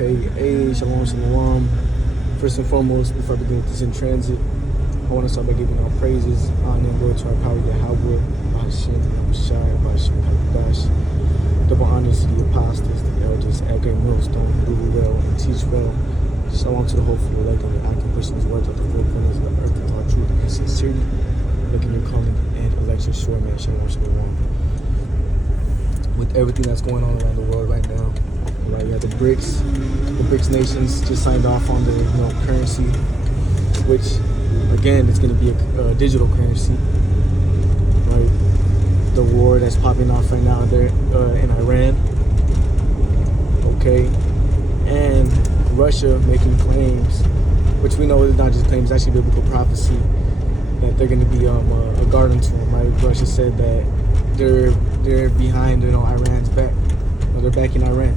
Okay, hey, shalom, shalom. First and foremost, before I begin with this in transit, I want to start by giving our praises, honor, and glory to our power, Yahweh, Hashem, Shai, Hashem, Hakadosh. Double honors to the apostles, the elders, Edgar Millstone, who rule well and teach well. Shalom to the hopeful elect and the active persons worth of the four corners of the earth with all truth and sincerity. Looking your calling and election sure, man. Shalom, shalom. With everything that's going on around the world right now, right? You have the BRICS nations just signed off on the currency, which again it's going to be a digital currency, right? The war that's popping off right now there in Iran, okay, and Russia making claims, which we know is not just claims, it's actually biblical prophecy, that they're going to be a guard unto them, right? Russia said that they're behind, Iran's back, or they're backing Iran.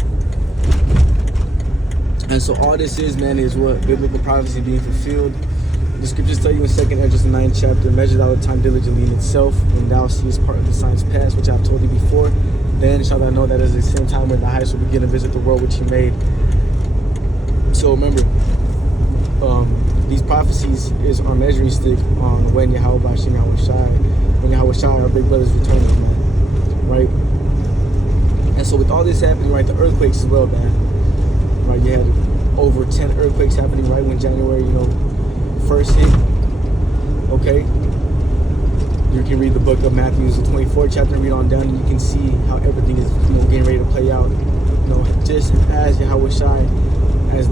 And so all this is, man, is what biblical prophecy being fulfilled. The scriptures tell you in 2nd Ezra, the 9th chapter, measure thou the time diligently in itself, when thou seest part of the signs past, which I have told thee before. Then shalt thou know that at the same time when the highest will begin to visit the world which he made. So remember, these prophecies is our measuring stick on when Yahweh Hashem Yahweh Shai, when Yahweh Shai, our big brother's returning, man, right? And so with all this happening, right, the earthquakes as well, man, right? You had over 10 earthquakes happening right when January, first hit. Okay, you can read the book of Matthew, the 24th chapter, read on down, and you can see how everything is, getting ready to play out. Just as Yahweh Shai has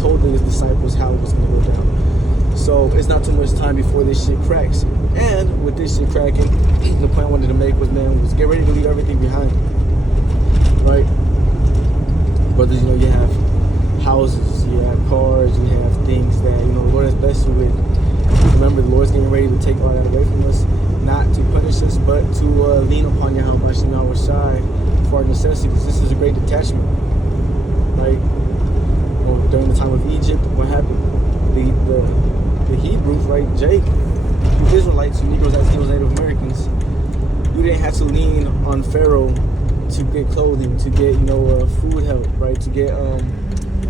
told his disciples how it was going to go down. So it's not too much time before this shit cracks. And with this shit cracking, the point I wanted to make was get ready to leave everything behind. Right? Brothers, you have houses, you have cars, you have things that, the Lord has blessed you with. Remember, the Lord's getting ready to take all that away from us, not to punish us, but to lean upon Yahweh Hashem Yahweh Shai for our necessities. This is a great detachment, right? During the time of Egypt, what happened? The Hebrews, right? Jake, the Israelites, Negroes as he was Native Americans, you didn't have to lean on Pharaoh to get clothing, to get food help, right? To get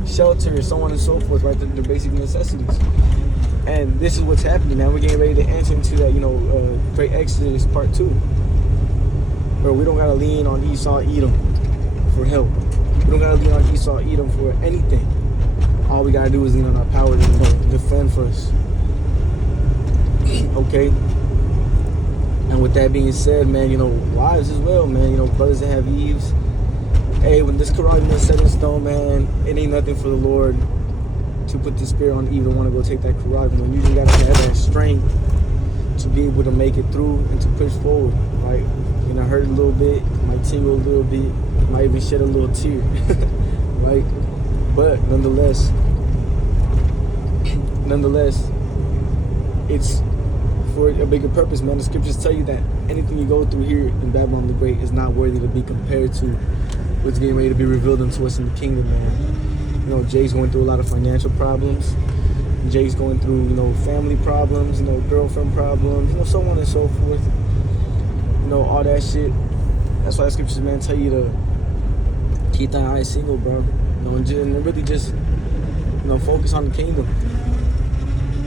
shelter, so on and so forth, right? The basic necessities. And this is what's happening now. We're getting ready to enter into that, great Exodus part 2, where we don't gotta lean on Esau, Edom for help. We don't gotta lean on Esau, Edom for anything. All we gotta do is lean on our power to defend for us. Okay. And with that being said, man, wives as well, man. Brothers that have Eves. Hey, when this Quran is set in stone, man, it ain't nothing for the Lord to put the spirit on Eve to want to go take that Quran. When you just gotta have that strength to be able to make it through and to push forward, right? Hurt a little bit, might tingle a little bit, might even shed a little tear, right? But nonetheless, it's for a bigger purpose, man. The scriptures tell you that anything you go through here in Babylon the Great is not worthy to be compared to what's getting ready to be revealed unto us in the kingdom, man. Jay's going through a lot of financial problems. Jay's going through, family problems, girlfriend problems, so on and so forth. All that shit. That's why the scriptures, man, tell you to keep thy eyes single, bro. And really just, focus on the kingdom.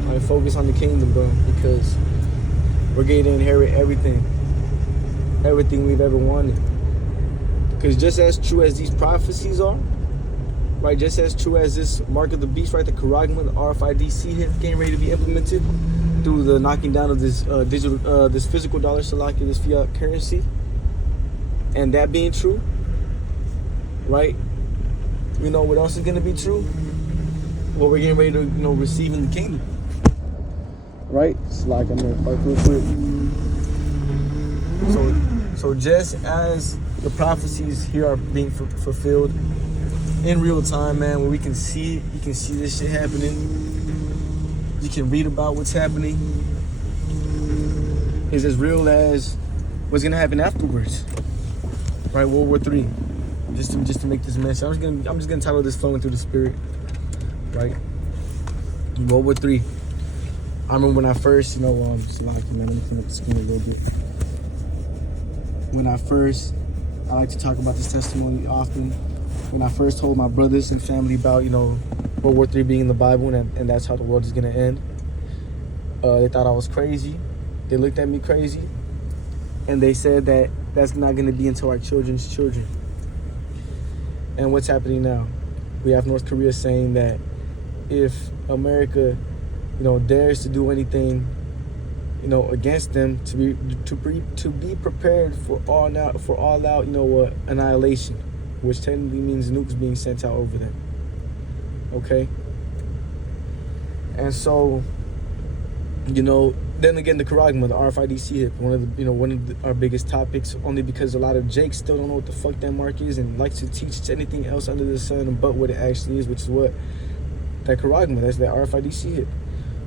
All right, focus on the kingdom, bro, because we're getting to inherit everything we've ever wanted. Because just as true as these prophecies are, right, just as true as this mark of the beast, right, the Karagma, the RFID getting ready to be implemented through the knocking down of this this physical dollar, Shalaki, this fiat currency, and that being true, right? What else is going to be true? What we're getting ready to, receive in the kingdom. Right? Shalaki, I'm going to fight real quick. So just as the prophecies here are being fulfilled in real time, man, where we can see it, you can see this shit happening. You can read about what's happening. It's as real as what's gonna happen afterwards, right? World War III. Just to make this message, I'm just gonna title this "Flowing Through the Spirit," right? World War III. I remember when I first, Shalaki, man, let me clean up the screen a little bit. When I like to talk about this testimony often. when I first told my brothers and family about, World War III being in the Bible and that's how the world is going to end, they thought I was crazy. They looked at me crazy. And they said that that's not going to be until our children's children. And what's happening now? We have North Korea saying that if America, dares to do anything, against them, to be prepared for all out, annihilation, which technically means nukes being sent out over them. Okay. And so, then again, the Charagma, the RFID hip, one of our biggest topics, only because a lot of Jakes still don't know what the fuck that mark is and likes to teach anything else under the sun but what it actually is, which is what that Charagma, that's that RFID hip,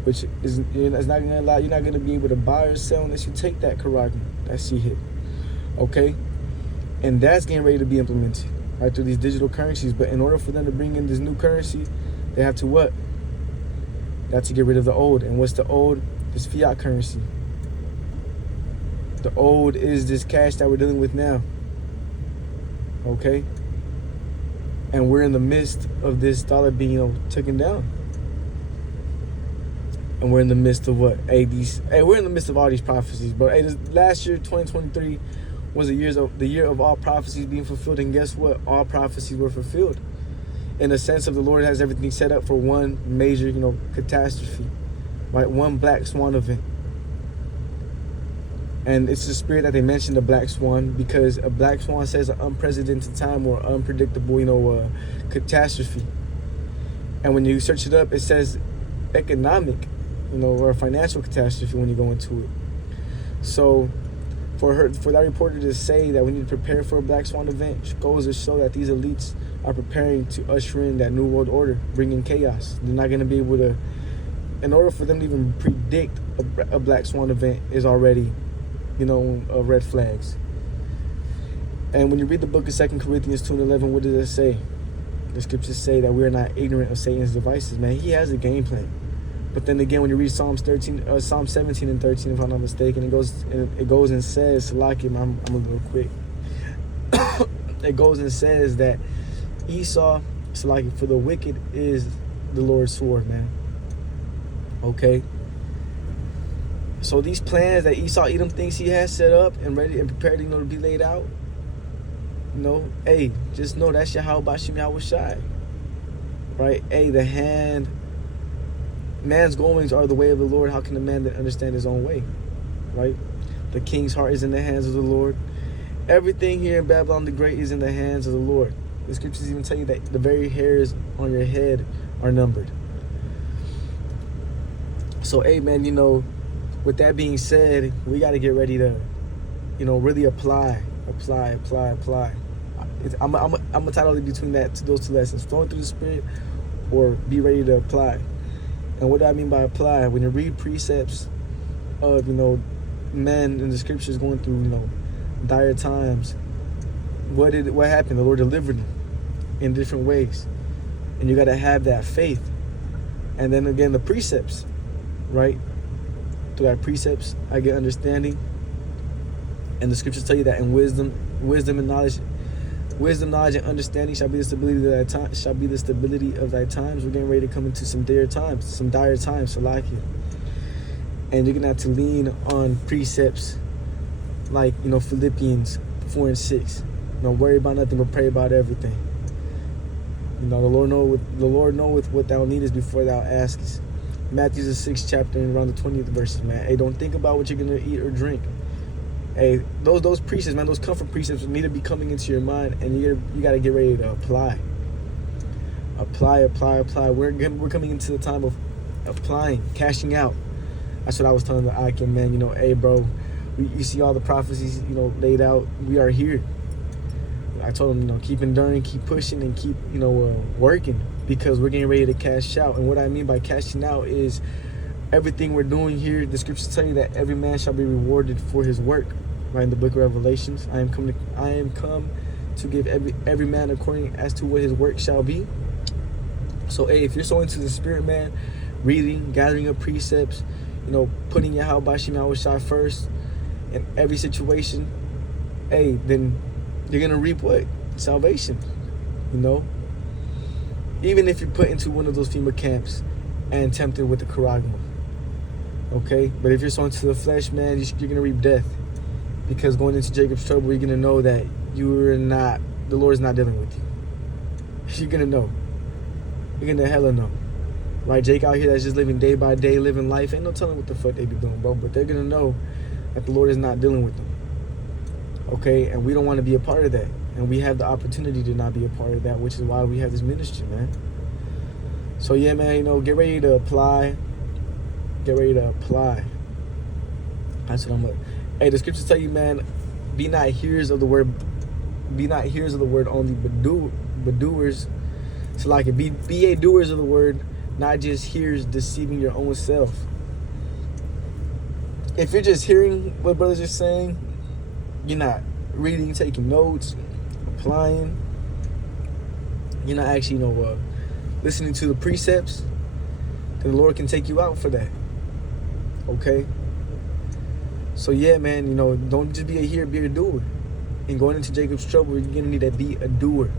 which is not going to allow, you're not going to be able to buy or sell unless you take that Charagma, that hip, okay? And that's getting ready to be implemented, right, through these digital currencies. But in order for them to bring in this new currency, they have to what? They have to get rid of the old. And what's the old? This fiat currency. The old is this cash that we're dealing with now. Okay? And we're in the midst of this dollar being, taken down. And we're in the midst of what? We're in the midst of all these prophecies, bro. Last year, 2023, was the year of all prophecies being fulfilled. And guess what? All prophecies were fulfilled. In the sense of the Lord has everything set up for one major, catastrophe. Right? One black swan event. And it's the spirit that they mentioned, the black swan, because a black swan says an unprecedented time or unpredictable, catastrophe. And when you search it up, it says economic, or financial catastrophe when you go into it. So for that reporter to say that we need to prepare for a black swan event goes to show that these elites are preparing to usher in that new world order, bringing chaos. They're not going to be able to, in order for them to even predict a black swan event is already, red flags. And when you read the book of 2 Corinthians 2:11, what does it say? The scriptures say that we are not ignorant of Satan's devices, man. He has a game plan. But then again, when you read Psalm 17 and 13, if I'm not mistaken, it goes and says, Salakim, I'm a little quick. It goes and says that Esau, Salakim, for the wicked is the Lord's sword, man. Okay? So these plans that Esau Edom thinks he has set up and ready and prepared, to be laid out, hey, just know that's Yahweh Bashim Yahushai. Right? Hey, man's goings are the way of the Lord. How can a man understand his own way? Right? The king's heart is in the hands of the Lord. Everything here in Babylon the Great is in the hands of the Lord. The scriptures even tell you that the very hairs on your head are numbered. So, hey, man, with that being said, we got to get ready to, really apply. I'm a title between those two lessons: flowing through the Spirit, or be ready to apply. And what do I mean by apply? When you read precepts of, men in the scriptures going through, dire times, what happened? The Lord delivered them in different ways, and you got to have that faith. And then again, the precepts, right? Through our precepts, I get understanding. And the scriptures tell you that in wisdom and knowledge, knowledge, and understanding shall be the stability of thy times. We're getting ready to come into some dire times, Salakia. And you're gonna have to lean on precepts like, Philippians 4 and 6. Don't worry about nothing but pray about everything. The Lord knoweth what thou needest before thou askest. Matthew the 6th chapter and around the 20th verses, man. Hey, don't think about what you're gonna eat or drink. Hey, those precepts, man, those comfort precepts need to be coming into your mind, and you gotta get ready to apply. Apply. We're coming into the time of applying, cashing out. That's what I was telling the Akim, man. Hey, bro, you see all the prophecies, laid out. We are here. I told him, keep enduring, keep pushing, and keep, working, because we're getting ready to cash out. And what I mean by cashing out is everything we're doing here. The scriptures tell you that every man shall be rewarded for his work. Right in the book of Revelations, I am come to give every man according as to what his work shall be. So, hey, if you're so into the Spirit, man, reading, gathering up precepts, putting Yahweh Bashim Yahushai first in every situation, hey, then you're gonna reap what? Salvation. you know? Even if you're put into one of those FEMA camps and tempted with the charagma, okay? But if you're sown to the flesh, man, you're going to reap death. Because going into Jacob's trouble, you're going to know that the Lord is not dealing with you. You're going to know. You're going to hella know. Right? Jake out here that's just living day by day, living life. Ain't no telling what the fuck they be doing, bro. But they're going to know that the Lord is not dealing with them. Okay? And we don't want to be a part of that. And we have the opportunity to not be a part of that, which is why we have this ministry, man. So, yeah, man, get ready to apply. Get ready to apply. That's what I'm like. Hey, the scriptures tell you, man, be not hearers of the word. Be not hearers of the word only, but doers. So, like, be a doers of the word, not just hearers deceiving your own self. If you're just hearing what brothers are saying, you're not reading, taking notes, applying. You're not actually, listening to the precepts. Then the Lord can take you out for that. Okay? So, yeah, man, don't just be a hearer, be a doer. And going into Jacob's trouble, you're going to need to be a doer.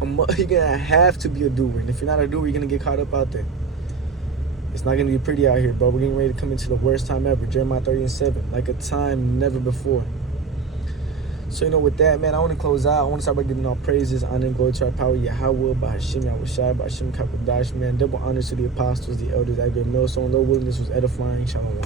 You're going to have to be a doer. And if you're not a doer, you're going to get caught up out there. It's not going to be pretty out here, bro. We're getting ready to come into the worst time ever. Jeremiah 30:7. Like a time never before. So, with that, man, I want to close out. I want to start by giving all praises, honor, and glory to our power, Yahweh, by Hashem, Yahushai, by Hashem, Kakodash, man. Double honors to the apostles, the elders, that great millstone. Lord willing, this was edifying. Shalom.